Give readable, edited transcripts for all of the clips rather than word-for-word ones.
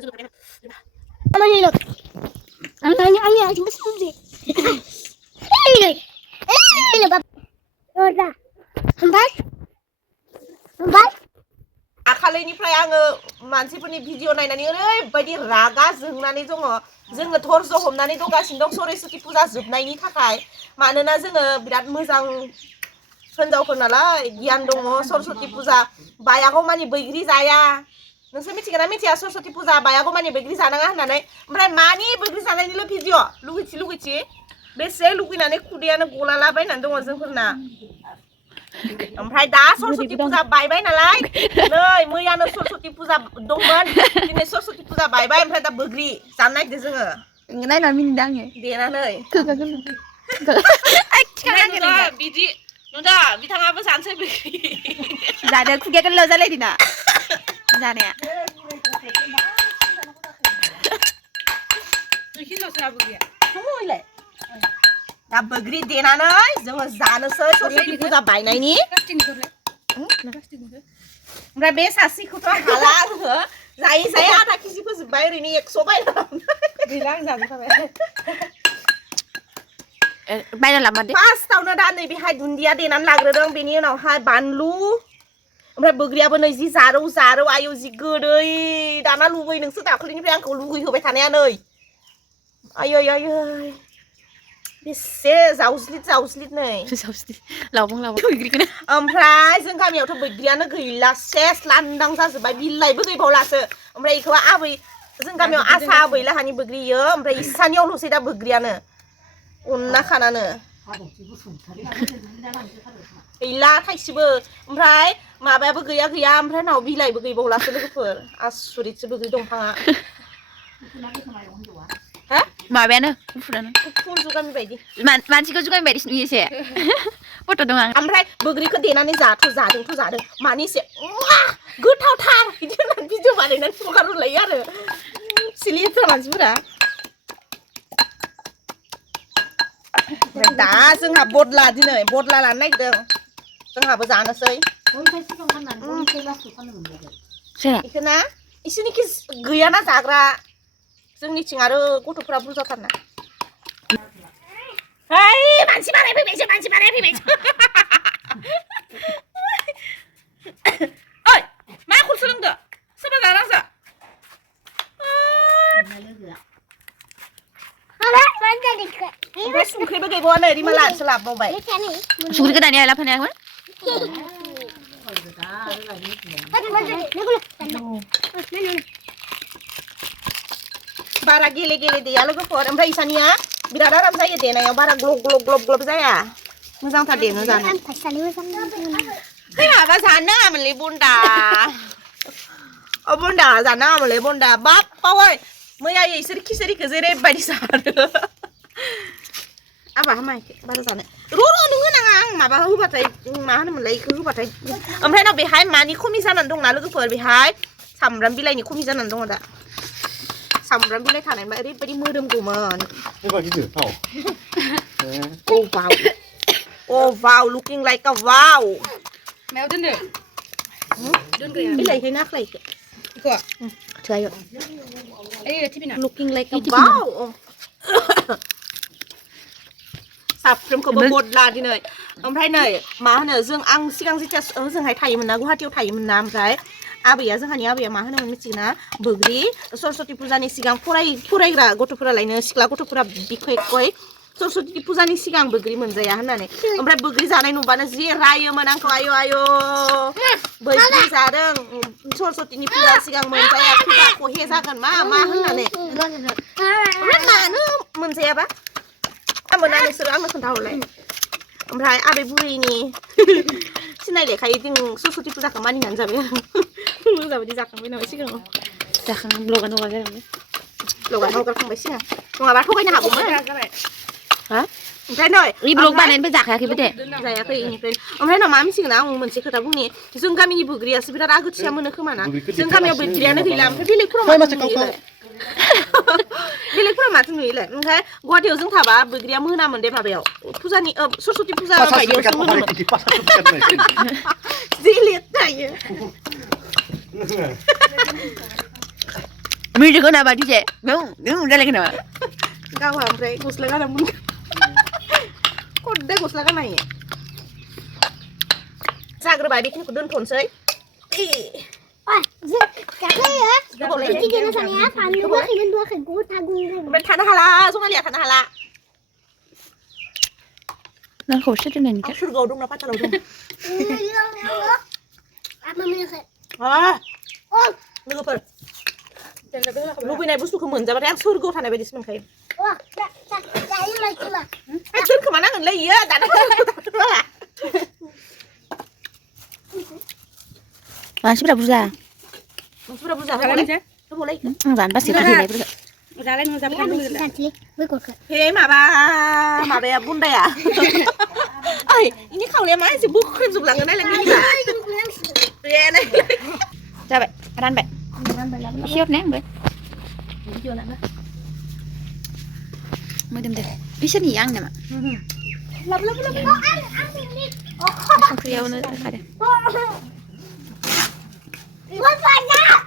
Amanilot. Ang cuma sendiri. Ini bab. Roda. Hambal. Hambal. आखालैनिफ्राय आङो मानसिफोरनि video नायनानै ओरैबायदि रागा जोंनानै दङ जोङो धर्ज हमनानै दंगासिनो दं सरस्वती फुजा जोबनायनि थाखाय मानोना जोङो बिराद मोजां हिनजावफोर नालाय गियान दङ सरस्वती फुजा बायागौ मानि बैग्रि जाया नोंसोर मिथिगोना मिथिया सरस्वती फुजा बायागौ मानि बैग्रि जानाङा होननानै ओमफ्राय मानि बैग्रि जानायनिल' भिडिअ लुगैथि बेसे लुगैनानै खुदैयानो गलालाबायनानै दङ जोंफोरना ओमफ्राय दा सरस्वती फुजा बायबाय नालाय नै मैयानो सरस्वती फुजा दंमोन दिनै सरस्वती फुजा बायबाय ओमफ्राय दा बैग्रि जानो नागिरदों जोङो नायनानै मिनिदों आङो देनानै बिदि नुदा बिथाङाबो जानोसै बैग्रि जादों खुगाया गोलाव जालायदिना जानाया दा बैग्रि देनानै जोङो जानोसै सरस्वती फुजा बायनायनि ओमफ्राय बे सासेखौथ' हाला आङो जायै आधा केजि फोजोबबाय ओरैनो 100 बायना गैला आं जाजोबखाबाय बायना लाबोदो फार्स्टआवनो दा नैबेहाय दुन्दिया देनानै लाग्रोदों बेनि उनावहाय बानलु ओमफ्राय बैग्रियाबो नै जि जारौ आयौ जि गोदै दाना लुबै नोंसो दाखालिनिफ्राय आंखौ लुगैहोबाय थानाया नै आयै बेसे जावज्लिद नै लावबां बैग्रिखौनो ओमफ्राय जों गामियावथ' बैग्रियानो गैला सेस लांदां जाजोब्बाय बिलाइबो गैबावलासो ओमफ्राय बेखौ आबै जों गामियाव आसा आबै लाहानि बैग्रियो ओमफ्राय इसानियावल'सै दा बैग्रियानो अनना खानानो गैला थाइसेबो ओमफ्राय माबायाबो गैया ओमफ्राय नाव बिलाइबो गैबावलासो लोगोफोर आसुरितसो बैग्रि दंफाङा माबायानो गुफुरानो फुल जुगामि बायदि मानसिखौ जुगामि बायदिसो नुयो एसे फट' दं आं ओमफ्राय बैग्रिखौ देनानै जादों मानि एसे गोथावथार बिदि होननानै भिडिअ बानायनानै हगारहरलायो आरो सिलिथ्रा मानसिफोरा दा जोंहा बदला दिनै बदला लानो नागिरदों जोंहाबो जानोसै बेखौना इसोरनिखि गैयाना जाग्रा जोंनिथिं आरो गथ'फोरा बुरजाथारना मानसि बारायफैबायसो ओइ मा खल सोलोंदो सोरबा जानांसो ओमफ्राय संख्रिबो गैबावा नै रिमालासो लाबोबावबाय संख्रिखौ दानिया लाफानायामोन बारा गेले दैया लोगोफोर ओमफ्राय इसानिया बिराद आराम जायो देनायाव बारा ग्लब जाया मोजांथार देनो जानो माबा जानो नाङामोनलै बन्दा बन्दा जानो नाङामोनलै बन्दा बाप्पावै मैया इसोर खिसारिखौ जेरैबायदि जादो आबा हामायखै बारा जानो र' नों होनाङा आं माबा होबाथाय मा होनोमोनलाय बेखौ होबाथाय ओमफ्राय नाव बेहाय मानि खमि जानानै दंना लोगोफोर बेहाय सामब्राम बिलाइनि खमि जानानै दङ दा सामब्राम बिलाइ थानायबा ओरैबायदि मोदोमगौमोन वाव लुकिं लाइक अ वाव मायाव दोनदो बिलाइखै नाख्लायखै बेखौ थुआयो टिफिना लुकिं लाइक अ वाव साफ्रोमखौबो बदला दिनै ओमफ्राय नै मा होनो आं सिगां जेथिया ओजोंहाय थायोमोन ना गुवाहाटीयाव थायोमोन ना ओमफ्राय जोंहानि आबैया मा होनोमोन मिथिगोना बैग्रि सरस्वती फुजानि सिगां फरायग्रा गथ'फोरालायनो सिख्ला गथ'फोरा बिखेखय सरस्वती फुजानि सिगां बैग्रि मोनजाया होननानै ओमफ्राय बैग्रि जानाय नुबानो जि रायोमोन आंखौ आयौ बैग्रि जादों सरस्वतीनि फुजा सिगां मोनजाया खुगा खहे जागोन मा होननानै ओमफ्राय मानो मोनजायाबा मोना नोंसोरो आंनो खोन्थाहरलाय ओमफ्राय आबै बुरैनि सिनायलेखायै जों सरस्वती फुजाखौ मानिनानै जाबाय मोजांबायदि जाखांबाय नामा सिगाङाव लगान जादोंमोन लगान हगारखांबाय सिगां नङाबा थगायनो हागौमोन हा ओमफ्राय नै ब्लग बानायनोबो जाखायाखैबो दे जायाखै इनिफ्राय ओमफ्राय ना मा मिथिगोना आं मोनसे खोथा बुंनि जों गामिनि बैग्रियासो बिराद आगोथिया मोनो खोमा ना जों गामियाव बैग्रियानो गैला ओमफ्राय बेलेगफोराव माथो नुयोलाय ओमफ्राय गुवाहाटीयाव जों थाबा बैग्रिया मोनामोन दे माबायाव फुजानि सरस्वती फुजा बायदियावसो मोनोमोन जि लेट थायो Miri kenapa DJ? Ngung udah lagi kenapa? Kau ompray gusla kan namun. Kok deh gusla kan nanya. Sagra bikin aku donton say. Wah, kakak ya. Jadi kita sana ya, paling dua kali tanggung. Bên thana hala, xuống đây thana hala. Nó khổ sức cho nên Aku suruh gaudung apa cara gaudung? Apa mereka? Ah, Oh, lu per. Lu punya bus tuh kemun, jadi yang suruh gaudung thana bedis menkai. wah, cari lagi lah. Sur kemana nggak ya? Tadi lah. Masih berapa berusaha? Masih berapa berusaha? Boleh? Boleh. Enggak, pasti tadi deh berusaha. Hei, ma ya bunda ya. Ay, ini kau lihat mana sih bukan sebelah mana lagi bisa. Iya nih. Coba, ran be. Siap nih, be. Mau dem deh. Bisa nih yang nama. Lap. Langsung kriau nih ada. Wah, banyak.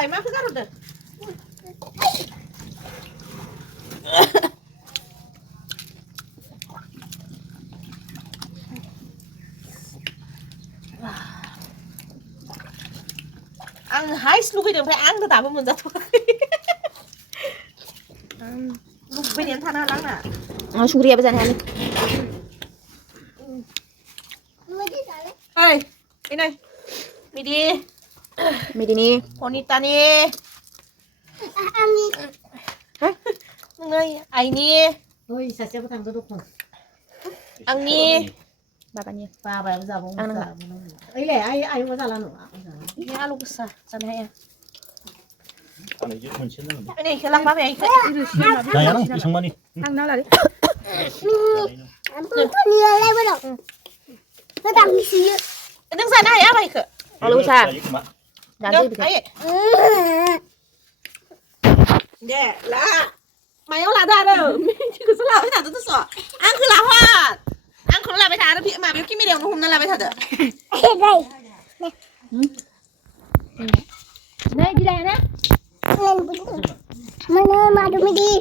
Ay, ma aku garut deh. Ăn hái lúc bây giờ phải ăn từ tạm một giờ thôi. Lúc bây giờ than lắm nè. Langsung kriau besan hari. Ơi, ini này. Midi. Midi nih. Wanita nih. Người, ai nih? Ôi, sao sẽ thằng tôi không? Ăn nih. Bapaknya. Ba bây giờ bông Ăn sợ. Ấy lẽ ai có ra là nữa. Ya lu besar, sana ya. 안에 이제 전체는 Ini kelang apa ya? 나야랑 이상만이 Ăn nó là đi. Nó đang đi xí. Đứng sana ya apa itu? Kalau usah. 이거 Nanti Được, bisa. ấy. Nè, là mày không làm ra đâu. Chứ cứ làm cái thằng tôi sợ. Ăn cứ làm hoa. Ăn không làm cái thằng nó bị mà biết cái video nó không làm cái thằng đó. Đây. Đây đi đây nè. Mana mà được đi.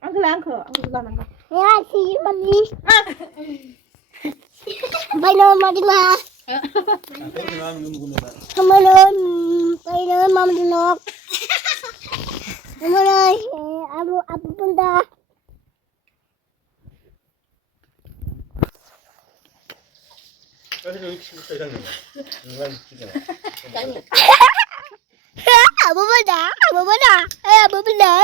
Ăn cứ làm khở, ăn cứ làm ăn. Ya, xí mà đi. Bây giờ mà đi mà. Không ơn, bây giờ mà đi nó. Không ơn, abu bunda. Abu bunda.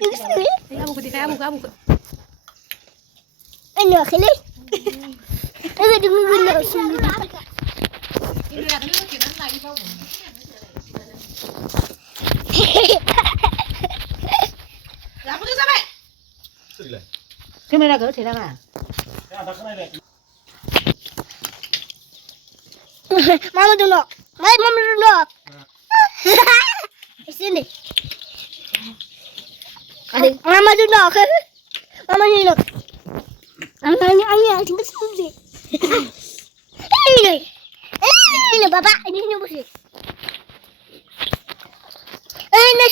Đứng xí. Abu ketika abu. Anh nửa cái lên. Anh đừng ngừng nửa xuống. Làm cái gì vậy? Cái này là cỡ thế nào à? Mama đừng nọ. Mama đừng nọ. Xin đi. Mama đừng nọ. Mama đừng nọ. Anh chính cái gì? Ini baba, ini bos. Ini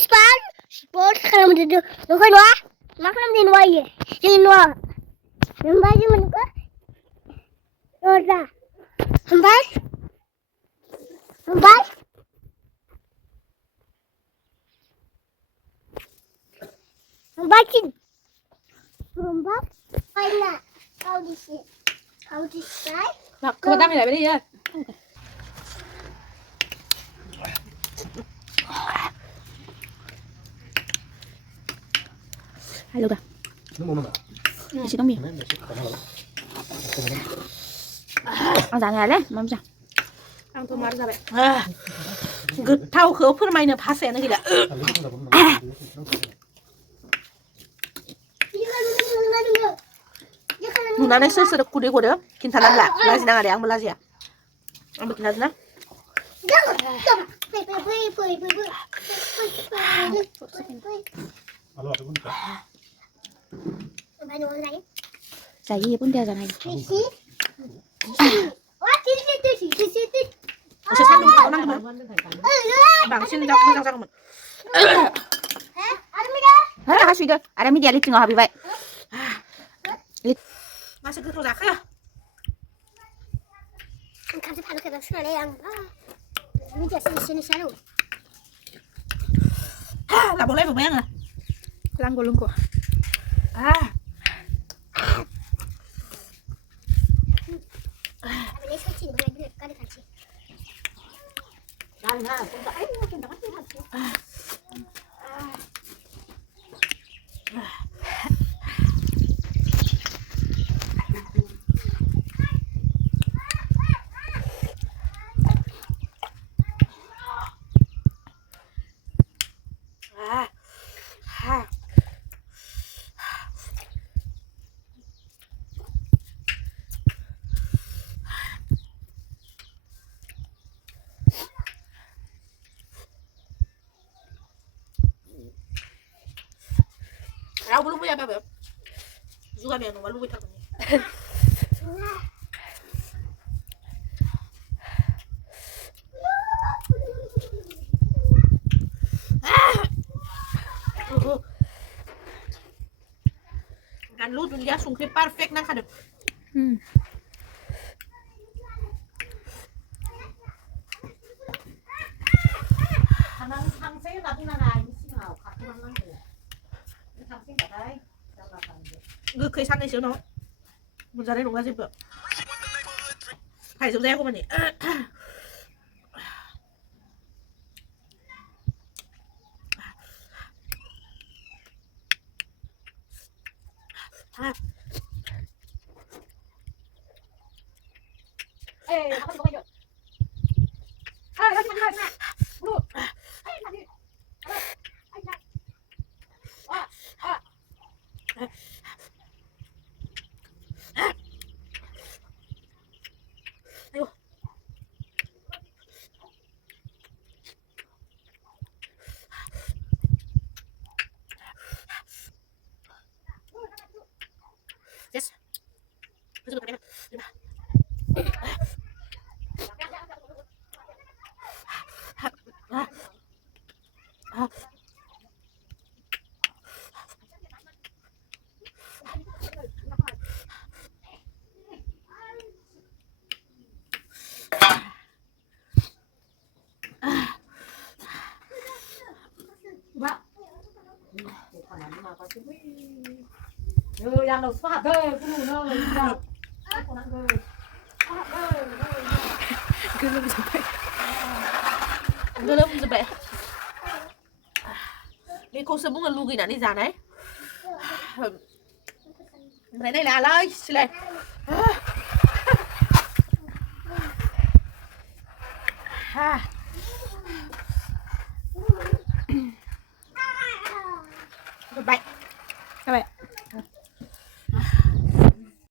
sport kalau mau duduk, bukan wah, makan di luar ya, di luar. Hamba je mana? Roda, hamba, cin, hamba, mana? Kau di sini. Nào, cứ tao mày lại đi ơi. Hai luôn à? Chị có miệng. Ăn giả nhà đấy, mắm sao? Ăn thôi mà ra vậy. Gật thao khớ phun mày nè phá xe nó kìa. Nuna sơ kude kude kinta nam la lazi na ada yang belazi ya ambil kinta na Ông phải nấu lấy. 자기 예쁜 데잖아. Chị. Ủa, chị. sẽ sang đúng tao năng mà Con phải cắn. bảng xin răng mình Hả? Ăn đi đó. 아, 할수 있어. 아람이 디알리 증어 하비 바이. mà sẽ cứ thua giặc á Cảm thấy phải được cái bác sĩ này ăn. Bây giờ xin sao đâu. là bộ lấy một men à 랑고 룽고. Lấy số chỉ mà lấy cái này chị. Đang ha, con đã ấy, con đã bắt đi. Rau belum punya apa juga biar nunggu lu tak kan lu dunia sungkri perfect nak ada thằng sẽ là cái này xin nào khát cái măng này thằng sẽ ở đây sao là thằng 그 산에 있어 너 문자를 농가 집 phải dấu reo của mình nhỉ ê không có gì ai cái gì này lu ai làm gì ai này yes bây giờ ừ đang đầu phát thôi cũng đâu đâu còn đang rồi Đưa lớp giúp bệ đi cô sớm muốn là lu gì nãy đi già đấy cái này là lời xin lỗi bậy